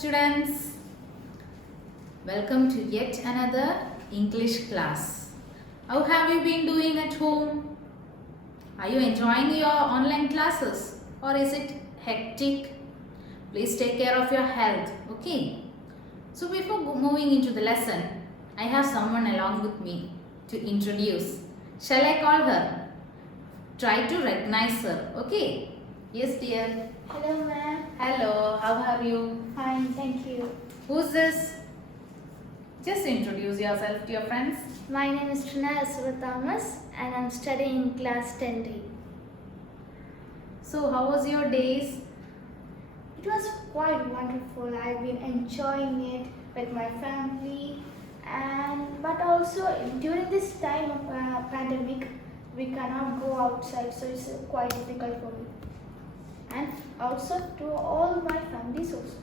students. Welcome to yet another English class. How have you been doing at home? Are you enjoying your online classes or is it hectic? Please take care of your health, okay? So before moving into the lesson, I have someone along with me to introduce. Shall I call her? Try to recognize her, okay? Yes, dear. Hello, ma'am. Hello, how are you? Fine, thank you. Who's this? Just introduce yourself to your friends. My name is Trina Asura Thomas and I'm studying class 10D. So, how was your days? It was quite wonderful. I've been enjoying it with my family, but also during this time of pandemic, we cannot go outside, so it's quite difficult for me. And also to all my families also.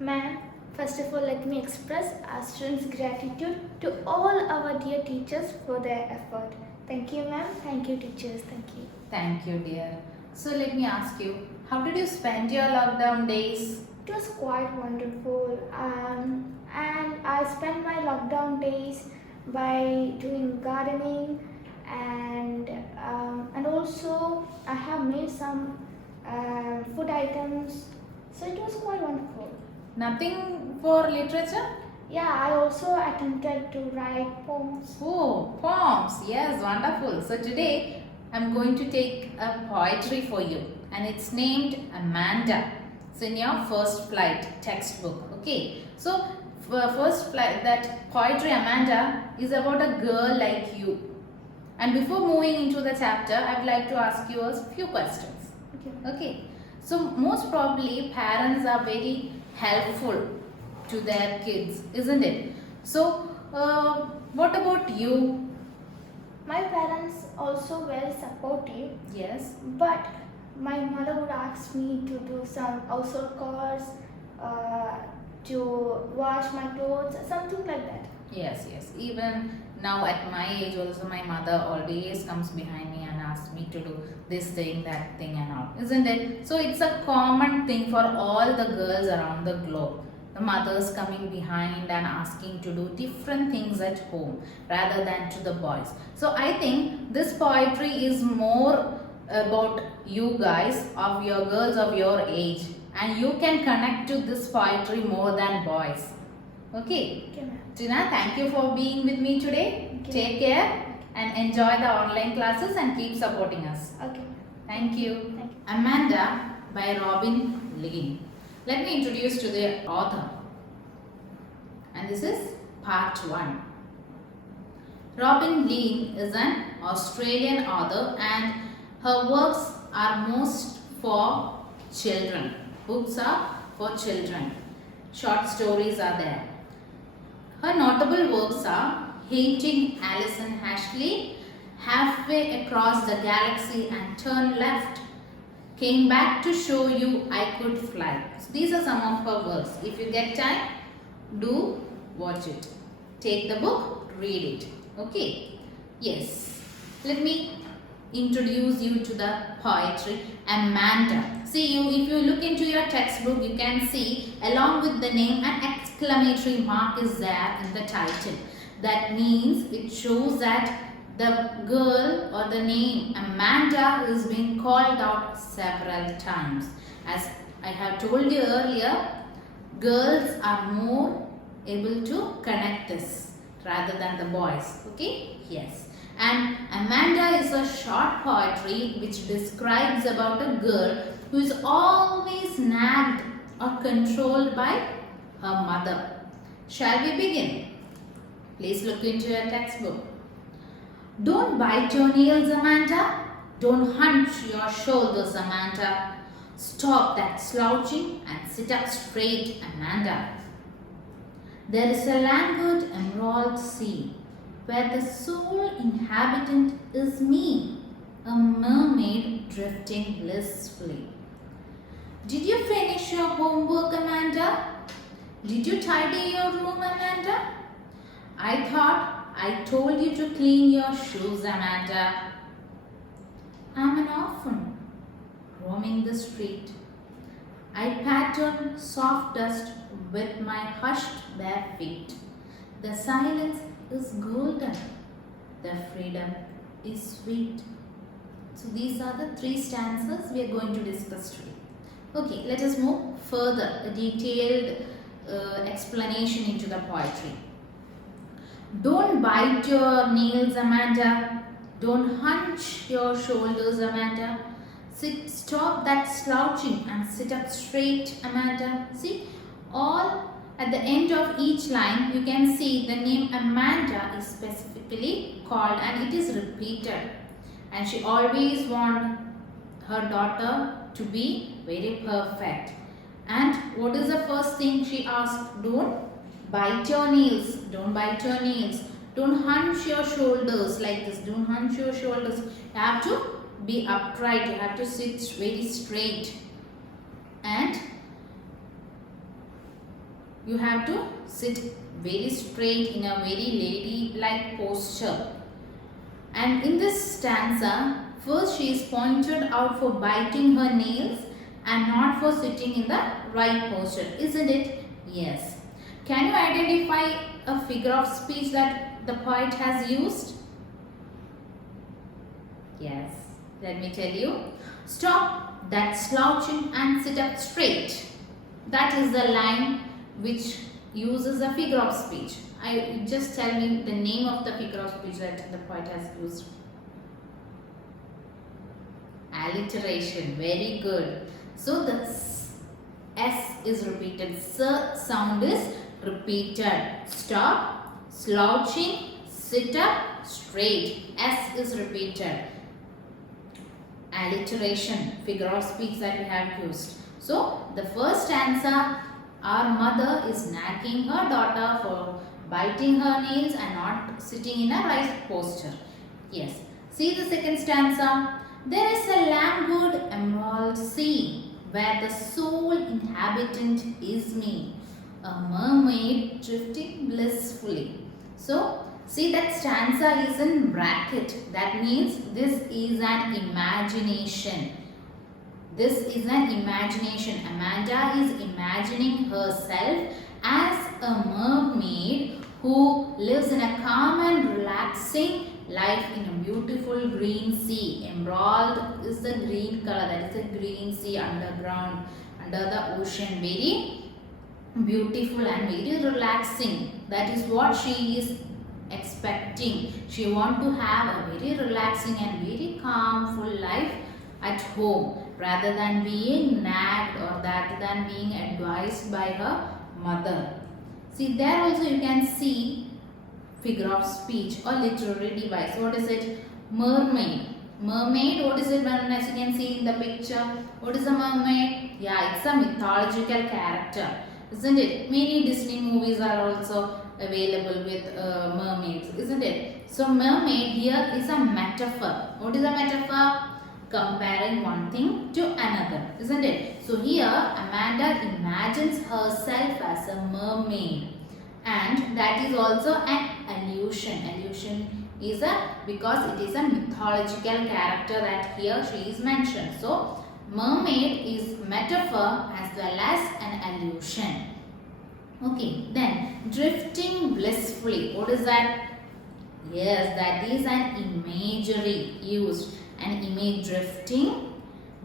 Ma'am, first of all, let me express our students' gratitude to all our dear teachers for their effort. Thank you, ma'am. Thank you, teachers. Thank you. Thank you, dear. So, let me ask you, how did you spend your lockdown days? It was quite wonderful, and I spent my lockdown days by doing gardening, and also I have made some food items. So it was quite wonderful. Nothing for literature? Yeah, I also attempted to write poems. Oh, poems. Yes, wonderful. So, today I'm going to take a poetry for you and it's named Amanda. It's in your first flight textbook. Okay. So, first flight, that poetry Amanda is about a girl like you. And before moving into the chapter, I would like to ask you a few questions. Okay. So, most probably parents are very helpful to their kids, isn't it? So, what about you? My parents also very supportive, Yes. but my mother would ask me to do some household chores, to wash my clothes, something like that. Yes, yes. Even now at my age also my mother always comes behind me and asks me to do this thing, that thing and all. Isn't it? So it's a common thing for all the girls around the globe. The mothers coming behind and asking to do different things at home rather than to the boys. So I think this poetry is more about you guys, of your girls of your age, and you can connect to this poetry more than boys. Okay. Okay, ma'am. Tina, thank you for being with me today. Thank you. Take care and enjoy the online classes and keep supporting us. Okay. Thank you. Thank you. Amanda by Robin Lean. Let me introduce to the author. And this is part 1. Robin Lean is an Australian author and her works are most for children. Books are for children. Short stories are there. Her notable works are Haunting Alison Ashley, Halfway Across the Galaxy and Turn Left, Came Back to Show You I Could Fly. So these are some of her works. If you get time, do watch it. Take the book, read it. Okay? Yes. Let me introduce you to the poetry Amanda. See, if you look into your textbook, you can see along with the name an exclamatory mark is there in the title. That means it shows that the girl or the name Amanda is being called out several times. As I have told you earlier, girls are more able to connect this rather than the boys. Okay? Yes. And Amanda is a short poetry which describes about a girl who is always nagged or controlled by her mother. Shall we begin? Please look into your textbook. Don't bite your nails, Amanda. Don't hunch your shoulders, Amanda. Stop that slouching and sit up straight, Amanda. There is a languid emerald sea where the sole inhabitant is me, a mermaid drifting blissfully. Did you finish your homework, Amanda? Did you tidy your room, Amanda? I thought I told you to clean your shoes, Amanda. I'm an orphan roaming the street. I pattern soft dust with my hushed bare feet. The silence is golden. The freedom is sweet. So these are the three stanzas we are going to discuss today. Okay, let us move further, a detailed explanation into the poetry. Don't bite your nails, Amanda. Don't hunch your shoulders, Amanda. Stop that slouching and sit up straight, Amanda. See, all at the end of each line, you can see the name Amanda is specifically called and it is repeated. And she always wants her daughter to be very perfect. And what is the first thing she asked? Don't bite your nails. Don't bite your nails. Don't hunch your shoulders like this. Don't hunch your shoulders. You have to be upright. You have to sit very straight. And you have to sit very straight in a very ladylike posture. And in this stanza, first she is pointed out for biting her nails and not for sitting in the right posture, isn't it? Yes. Can you identify a figure of speech that the poet has used? Yes. Let me tell you. Stop that slouching and sit up straight. That is the line which uses a figure of speech. Just tell me the name of the figure of speech that the poet has used. Alliteration. Very good. So the S is repeated. S sound is repeated. Stop, slouching, sit up, straight. S is repeated. Alliteration. Figure of speech that we have used. So the first stanza, our mother is nagging her daughter for biting her nails and not sitting in a right posture. Yes. See the second stanza. There is a languid emerald sea where the sole inhabitant is me, a mermaid drifting blissfully. So, see that stanza is in bracket. That means this is an imagination. This is an imagination. Amanda is imagining herself as a mermaid who lives in a calm and relaxing life in a beautiful green sea. Emerald is the green color. That is a green sea underground, under the ocean. Very beautiful and very relaxing. That is what she is expecting. She wants to have a very relaxing and very calmful life at home rather than being nagged or rather than being advised by her mother. See, there also you can see figure of speech or literary device. What is it? Mermaid. Mermaid, what is it? As you can see in the picture, what is a mermaid? Yeah, it's a mythological character, isn't it? Many Disney movies are also available with mermaids, isn't it? So mermaid here is a metaphor. What is a metaphor? Comparing one thing to another, isn't it? So here Amanda imagines herself as a mermaid, and that is also an allusion. Allusion is because it is a mythological character that here she is mentioned. So mermaid is metaphor as well as an allusion. Okay, then drifting blissfully. What is that? Yes, that is an imagery used. An image drifting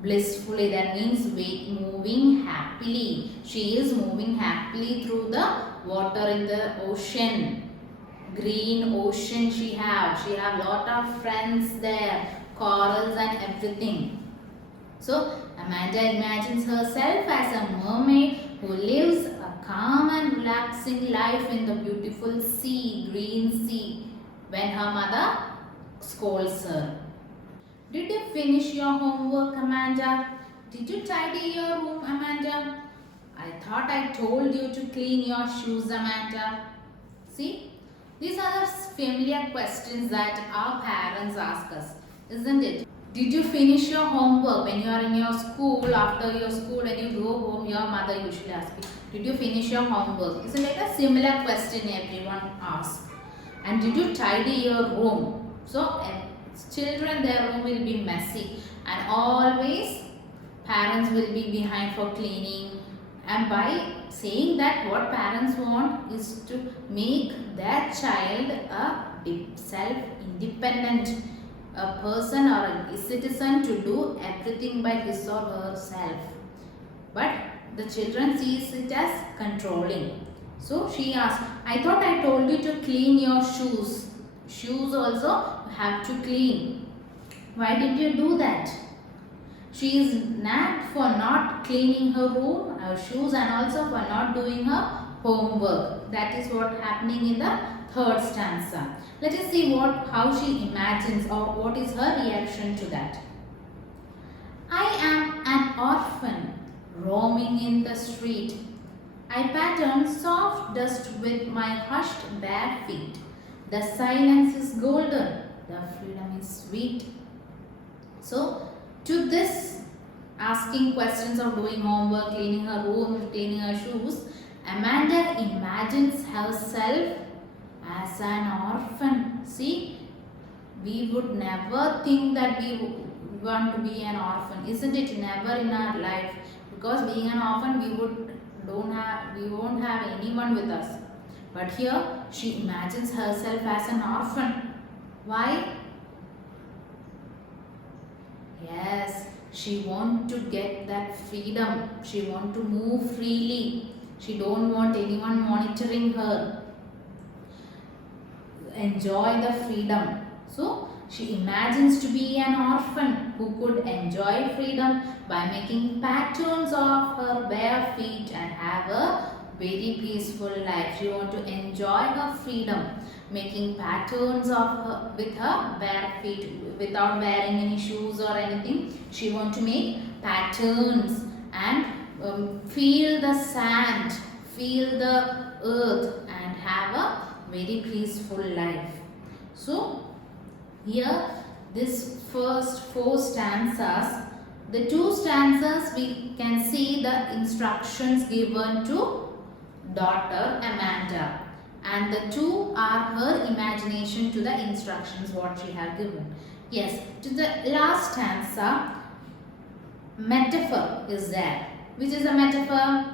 blissfully, that means moving happily. She is moving happily through the water in the ocean. Green ocean she have lot of friends there, corals and everything. So Amanda imagines herself as a mermaid who lives a calm and relaxing life in the beautiful sea, green sea, when her mother scolds her. Did you finish your homework, Amanda? Did you tidy your room, Amanda? I thought I told you to clean your shoes, Amanda. See, these are the familiar questions that our parents ask us, isn't it? Did you finish your homework? When you are in your school, after your school, when you go home, your mother usually asks you, did you finish your homework? It's like a similar question everyone asks. And did you tidy your room? So, children, their room will be messy, and always parents will be behind for cleaning, and by saying that what parents want is to make their child a self-independent a person or a citizen to do everything by his or herself. But the children sees it as controlling. So she asked, I thought I told you to clean your shoes. Shoes also have to clean. Why did you do that? She is nagged for not cleaning her room, her shoes, and also for not doing her homework. That is what happening in the third stanza. Let us see how she imagines or what is her reaction to that. I am an orphan roaming in the street. I pattern soft dust with my hushed bare feet. The silence is golden, the freedom is sweet. So, to this asking questions of doing homework, cleaning her room, cleaning her shoes, Amanda imagines herself as an orphan. See, we would never think that we want to be an orphan, isn't it? Never in our life, because being an orphan we won't have anyone with us. But here she imagines herself as an orphan. Why? Yes, she wants to get that freedom. She wants to move freely. She don't want anyone monitoring her. Enjoy the freedom. So, she imagines to be an orphan who could enjoy freedom by making patterns of her bare feet and have a very peaceful life. She wants to enjoy her freedom, making patterns of her with her bare feet without wearing any shoes or anything. She wants to make patterns and feel the sand, feel the earth, and have a very peaceful life. So, here this first 4 stanzas, the 2 stanzas we can see the instructions given to daughter Amanda, and the 2 are her imagination to the instructions what she had given. Yes, to the last stanza, metaphor is there. Which is a metaphor?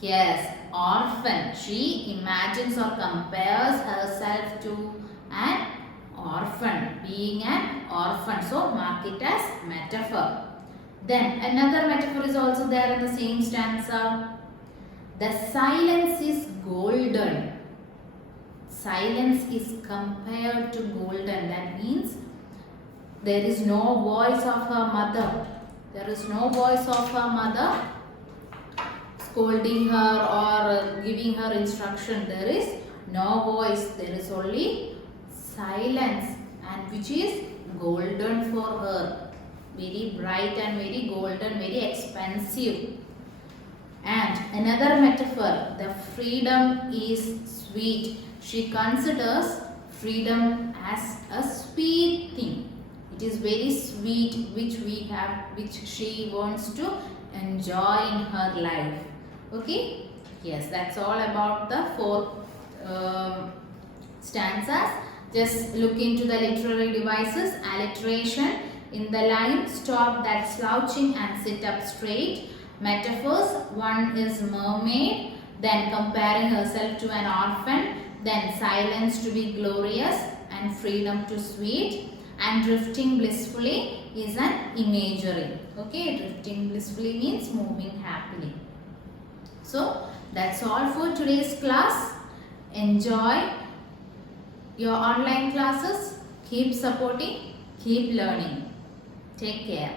Yes, orphan. She imagines or compares herself to an orphan, being an orphan. So, mark it as metaphor. Then, another metaphor is also there in the same stanza. The silence is golden. Silence is compared to golden. That means there is no voice of her mother. There is no voice of her mother scolding her or giving her instruction. There is no voice. There is only silence, and which is golden for her. Very bright and very golden, very expensive. And another metaphor, the freedom is sweet. She considers freedom as a sweet thing. It is very sweet, which she wants to enjoy in her life. Okay? Yes, that's all about the 4 stanzas. Just look into the literary devices. Alliteration in the line, stop that slouching and sit up straight. Metaphors, one is mermaid, then comparing herself to an orphan, then silence to be glorious and freedom to sweet, and drifting blissfully is an imagery. Okay, drifting blissfully means moving happily. So, that's all for today's class. Enjoy your online classes. Keep supporting, keep learning. Take care.